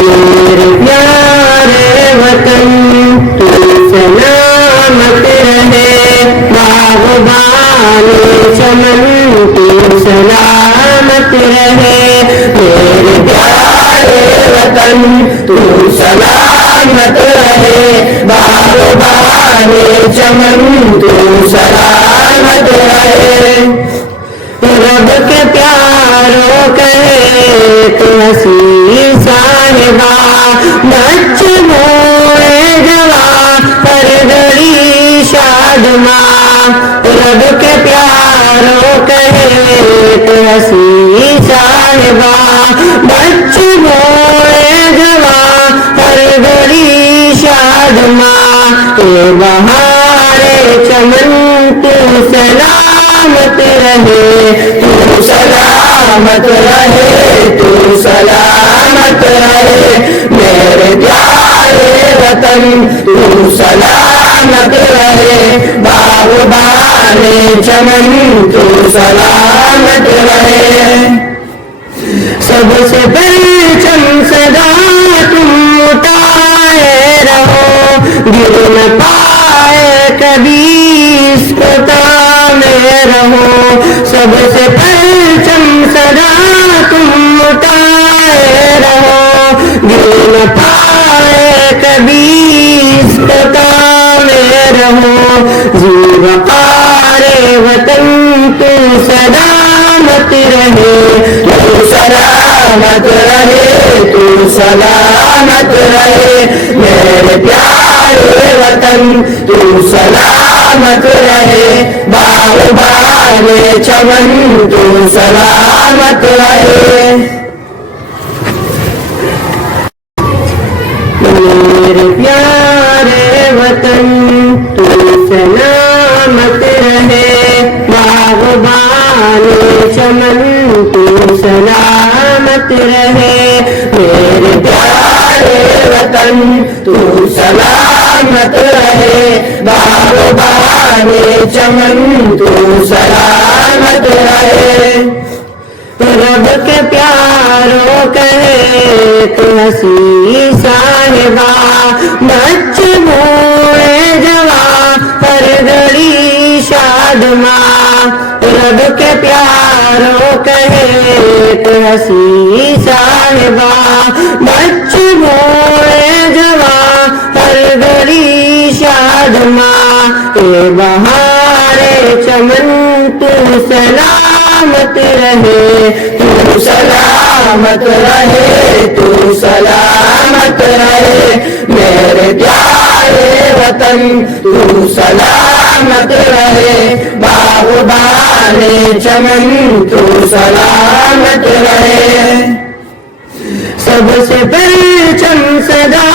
میرے پیارے وطن تو سلامت رہے، باغبان چمن تو سلامت رہے، میرے پیارے وطن تو سلامت رہے، باغبان چمن تو سلامت رہے۔ رب کے پیاروں کہے تو حسین صاحبہ، بچ موئے جوان پر گڑی شادماں، رب کے پیاروں کہے تو حسین صاحبہ، بچ موئے جوان پر گڑی شادماں، اے بہار چمن تو سلامت رہے، تو سلامت رہے، تو سلامت رہے، میرے پیارے وطن تو سلامت رہے، باغبان چمن تو سلامت رہے۔ سب سے پرچم صدا تم اٹھائے رہو، گر نہ پائے کبھی اس کو تامے رہو، سب سے پرچم صدا تم اٹھائے رہو، گر نہ پائے کبھی اس کو تامے رہو، زی وقار وطن تو سلامت رہے، تو سلامت رہے، تو سلامت رہے، میرے پیارے وطن تو سلامت رہے، باغبان چمن تو سلامت رہے۔ میرے پیارے وطن تو سلامت رہے، باغبان چمن تو سلامت رہے، میرے پیارے وطن تو سلامت رہے، باغبان چمن تو سلامت رہے۔ رب کے پیاروں کہے تو حسین صاحبہ، بچ موئے جوان پر گڑی شادماں، رب کے پیاروں کہے تو حسین صاحبہ، بچ موئے جوان پر گڑی شادماں، اے بہار چمن تو سلامت رہے، تو سلامت رہے، تو سلامت رہے، میرے پیارے وطن تو سلامت رہے، باغبان چمن تو سلامت رہے۔ سب سے پرچم صدا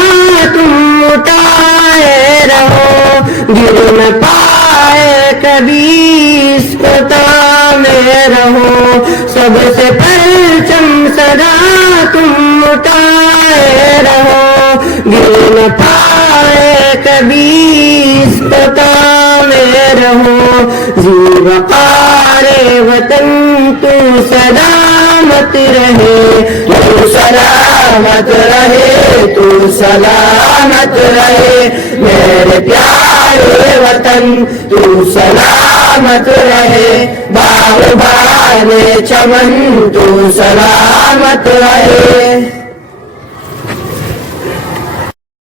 تم اٹھائے رہو، گر نہ پائے کبھی اس کو تامے رہو، سب سے پرچم صدا تم اٹھائے رہو، گر نہ پائے کبھی اس کو تامے رہو، زی وقار وطن تو سلامت رہے، تو سلامت رہے، تو سلامت رہے، میرے پیارے وطن تو سلامت رہے، باغبان چمن تو سلامت رہے۔